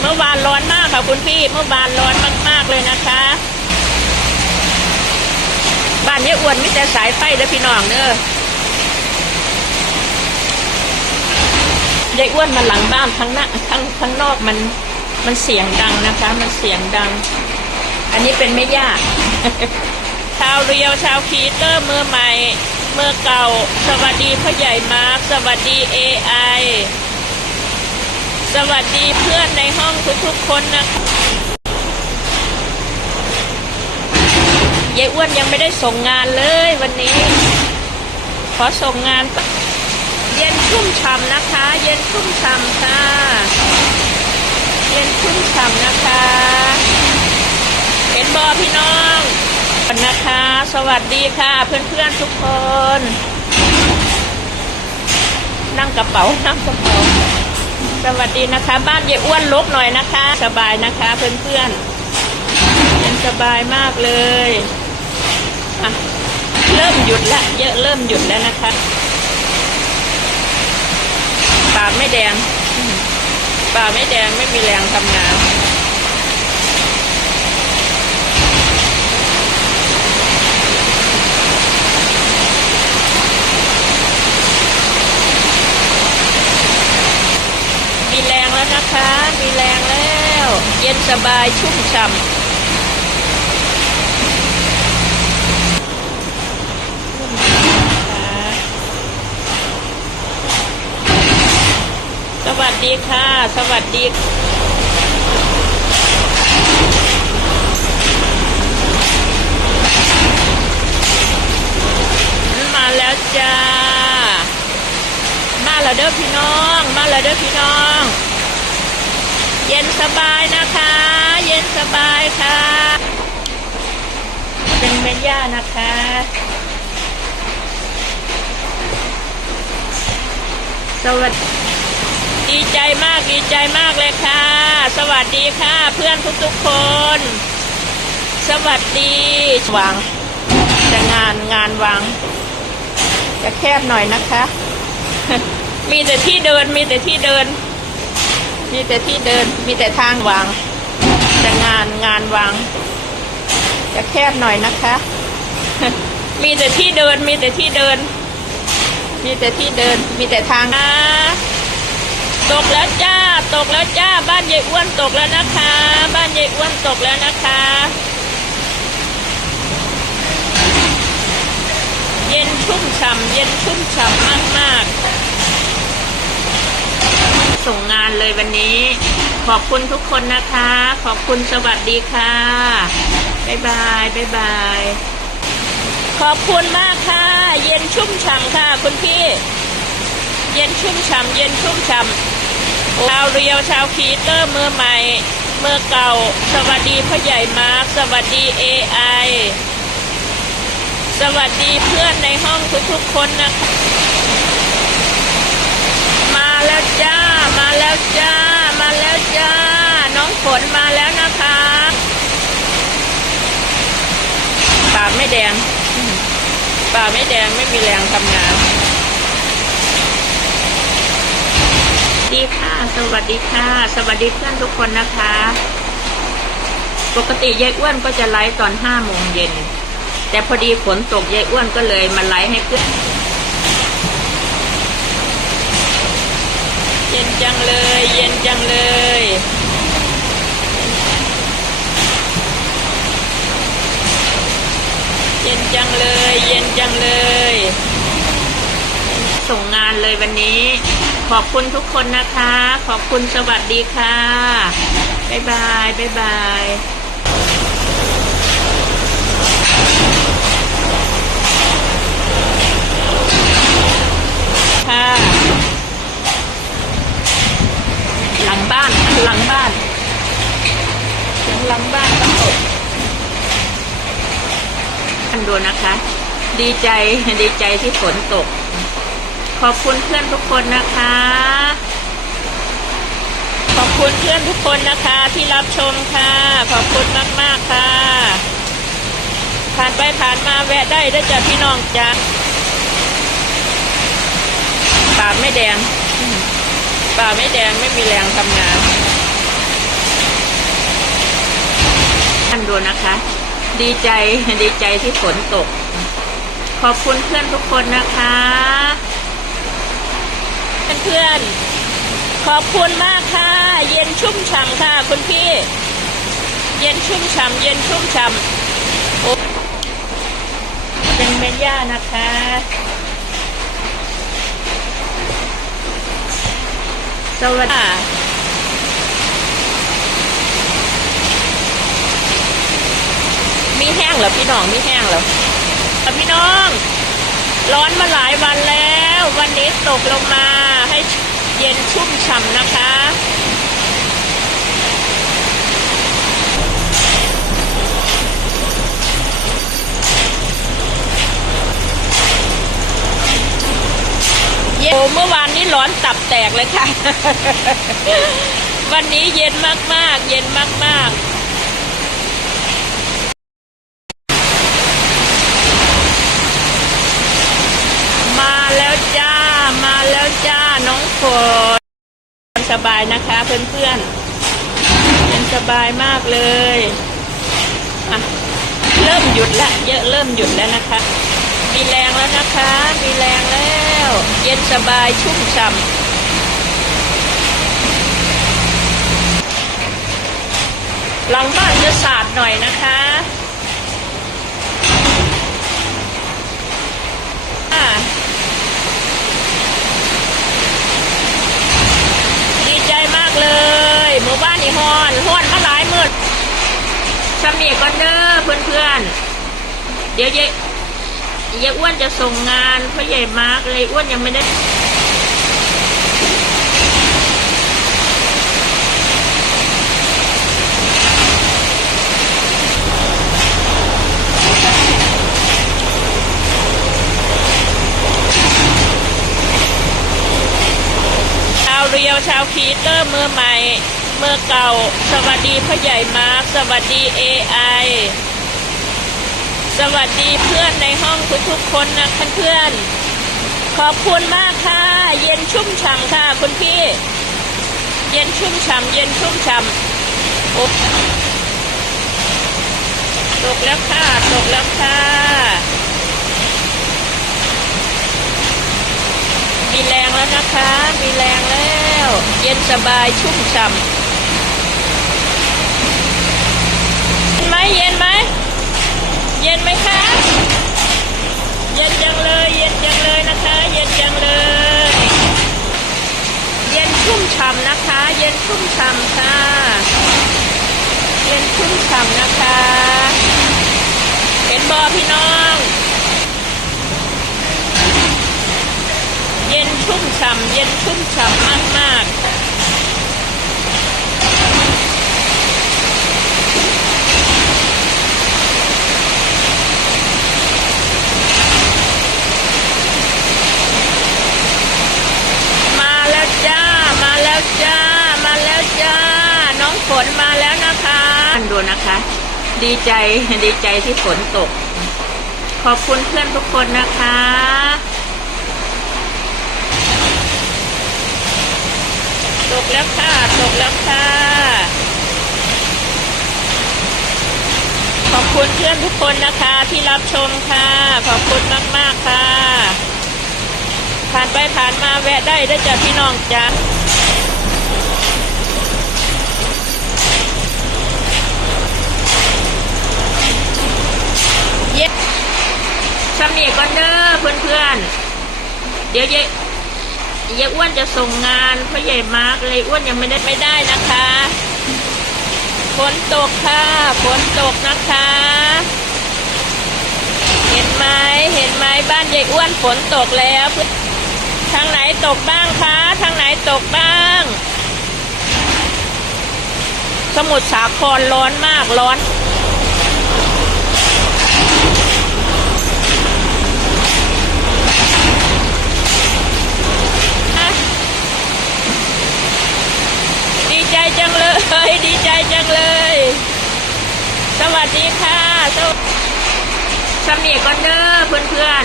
เมื่อวานร้อนมากค่ะคุณพี่ เมื่อวานร้อนมากๆเลยนะคะ บ้านยายอ้วนมีแต่สายไฟเด้อพี่น้องเด้อยายอ้วนมาหลังบ้านข้างหน้าข้างข้างนอกมันมันเสียงดังนะคะ มันเสียงดัง อันนี้เป็นไม่ยากชาวเรียวชาวคีเตอร์มือใหม่เมื่อเก่า สวัสดีพ่อใหญ่มาร์คสวัสดี AI สวัสดีเพื่อนในห้องทุกๆคนนะคะยายอ้วนยังไม่ได้ส่งงานเลยวันนี้ ขอส่งงานก่อนเย็นชุ่มฉ่ำนะคะ เย็นชุ่มฉ่ำค่ะ เย็นชุ่มฉ่ำนะคะ เห็นบอพี่น้องนะคะ สวัสดีค่ะ เพื่อนๆทุกคน นั่งกระเป๋านั่งกระเป๋า สวัสดีนะคะ บ้านยายอ้วนลกหน่อยนะคะ สบายนะคะเพื่อนๆเย็นสบายมากเลยอะเริ่มหยุดละเยอะเริ่มหยุดแล้วนะคะปากไม่แดงอืมปากไม่แดงไม่มีแรงทำงาน มีแรงแล้วนะคะ มีแรงแล้ว เย็นสบายชุ่มฉ่ำสวัสดีค่ะ สวัสดีมาแล้วจ้า มาแล้วเด้อพี่น้อง มาแล้วเด้อพี่น้อง เย็นสบายนะคะ เย็นสบายค่ะ เป็นเมย่านะคะ สวัสดีดีใจมากดีใจมากเลยค่ะ สวัสดีค่ะ เพื่อนทุกๆคน สวัสดีวางจะงานงานวาง จะแคบหน่อยนะคะ มีแต่ที่เดินมีแต่ที่เดิน มีแต่ที่เดินมีแต่ทางวาง แต่งานงานวาง จะแคบหน่อยนะคะ มีแต่ที่เดินมีแต่ที่เดิน มีแต่ที่เดิน มีแต่ทางนะตกแล้วจ้า ตกแล้วจ้า บ้านยายอ้วนตกแล้วนะคะ บ้านยายอ้วนตกแล้วนะคะ เย็นชุ่มฉ่ำเย็นชุ่มฉ่ำมากมากๆ ส่งงานเลยวันนี้ ขอบคุณทุกคนนะคะ ขอบคุณสวัสดีค่ะบ๊ายบายบ๊ายบาย ขอบคุณมากค่ะ เย็นชุ่มฉ่ำค่ะ คุณพี่ เย็นชุ่มฉ่ำเย็นชุ่มฉ่ำชาวเรียวชาวคีเตอร์มือใหม่เมื่อเก่า สวัสดีพ่อใหญ่มาร์คสวัสดี AI สวัสดีเพื่อนในห้องทุกๆคนนะคะ แล้วจ้า มาแล้วจ้า มาแล้วจ้า น้องฝนมาแล้วนะคะปากไม่แดงปากไม่แดงไม่มีแรงทำงาน ดีค่ะ สวัสดีค่ะ สวัสดีเพื่อนทุกคนนะคะ ปกติยายอ้วนก็จะไลฟ์ตอนห้าโมงเย็น แต่พอดีฝนตกยายอ้วนก็เลยมาไลฟ์ให้เพื่อน เย็นจังเลย เย็นจังเลย เย็นจังเลย เย็นจังเลย ส่งงานเลยวันนี้ ขอบคุณทุกคนนะคะ ขอบคุณสวัสดีค่ะบ๊ายบายบ๊ายบายค่ะ ลังบ้านหลังบ้านเสียงหลังบ้านก็ตกอันดูนะคะ ดีใจดีใจที่ฝนตก ขอบคุณเพื่อนทุกคนนะคะ ขอบคุณเพื่อนทุกคนนะคะที่รับชมค่ะ ขอบคุณมาก ๆ ค่ะ ผ่านไปผ่านมาแวะได้ได้จากพี่น้องจ้าปากไม่แดง ปลาไม่แดงไม่มีแรงทำงานท่านดูนะคะ ดีใจดีใจที่ฝนตก ขอบคุณเพื่อนทุกคนนะคะ เพื่อนๆขอบคุณมากค่ะ เย็นชุ่มฉ่ำค่ะ คุณพี่ เย็นชุ่มฉ่ำเย็นชุ่มฉ่ำเป็นเมย่านะคะ สวัสดีค่ะมีแห้งเหรอพี่น้องมีแห้งเหรออ่พี่น้อง ร้อนมาหลายวันแล้ว วันนี้ตกลงมาให้เย็นชุ่มฉ่ำนะคะเยอ้เมื่อวานนี้ร้อนตั แตกเลยค่ะ วันนี้เย็นมากๆ เย็นมากๆมาแล้วจ้ามาแล้วจ้าน้องฝนสบายนะคะเพื่อนๆเย็นสบายมากเลยอะเริ่มหยุดละเยอะเริ่มหยุดแล้วนะคะ มีแรงแล้วนะคะ มีแรงแล้ว เย็นสบายชุ่มฉ่ำ หลังบ้านจะสาดหน่อยนะคะอ่าดีใจมากเลยหมู่บ้านนี่ฮอนฮอนมาหลายมืดสำเนีกก่อนเด้อเพื่อนๆ เดี๋ยวเยเยอ้วนจะส่งงานพ่อใหญ่มาร์กเลยอ้วนยังไม่ได้ ชาวเรียว ชาวคีเตอร์มือใหม่เมื่อเก่า สวัสดีพ่อใหญ่มาร์คสวัสดี AI สวัสดีเพื่อนในห้องทุกๆคนนะเพื่อนๆขอบคุณมากค่ะ เย็นชุ่มฉ่ำค่ะคุณพี่ เย็นชุ่มฉ่ำเย็นชุ่มฉ่ำโอ๊ะตกแล้วค่ะ ตกแล้วค่ะ มีแรงแล้วนะคะ มีแรงแล้ว เย็นสบายชุ่มฉ่ำเย็นไหมเย็นไหมเย็นไหมคะเย็นจังเลย เย็นจังเลยนะคะ เย็นจังเลย เย็นชุ่มฉ่ำนะคะ เย็นชุ่มฉ่ำค่ะ เย็นชุ่มฉ่ำนะคะ เห็นบอพี่น้อง เย็นชุ่ม ฉ่ำเย็นชุ่มฉ่ำมากมากมาแล้วจ้า มาแล้วจ้า มาแล้วจ้า น้องฝนมาแล้วนะคะดูนะคะ ดีใจดีใจที่ฝนตก ขอบคุณเพื่อนทุกคนนะคะ ตกแล้วค่ะ ตกแล้วค่ะ ขอบคุณเพื่อนทุกคนนะคะที่รับชมค่ะ ขอบคุณมาก ๆ ค่ะ ผ่านไปผ่านมาแวะได้ได้จากพี่น้องจ้าเย้สำเนีกก่อนเด้อเพื่อนๆ เดี๋ยวเย ยายอ้วนจะส่งงานพ่อใหญ่มาร์กเลยอ้วนยังไม่ได้ไม่ได้นะคะฝนตกค่ะฝนตกนะคะ เห็นไหมเห็นไหมบ้านยายอ้วนฝนตกแล้วทางไหนตกบ้างคะทางไหนตกบ้าง สมุทรสาครร้อนมากร้อน ดีใจจังเลย ดีใจจังเลย สวัสดีค่ะสวสำเนียกก่อนเด้อเพื่อน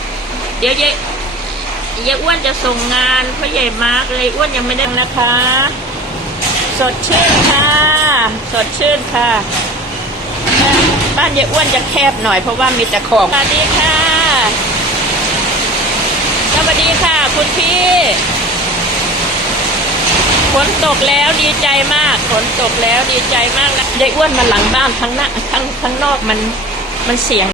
ๆ เดี๋ยวเยเยอ้วนจะส่งงานพ่อใหญ่มาร์กเลยอ้วนยังไม่ได้นะคะ สดชื่นค่ะ สดชื่นค่ะ บ้านยายอ้วนจะแคบหน่อยเพราะว่ามีแต่ของ สวัสดีค่ะ สวัสดีค่ะ คุณพี่ ฝนตกแล้วดีใจมากฝนตกแล้วดีใจมากนะยายอ้วนมาหลังบ้านทั้งหน้าทั้งทั้งนอกมันมันเสียง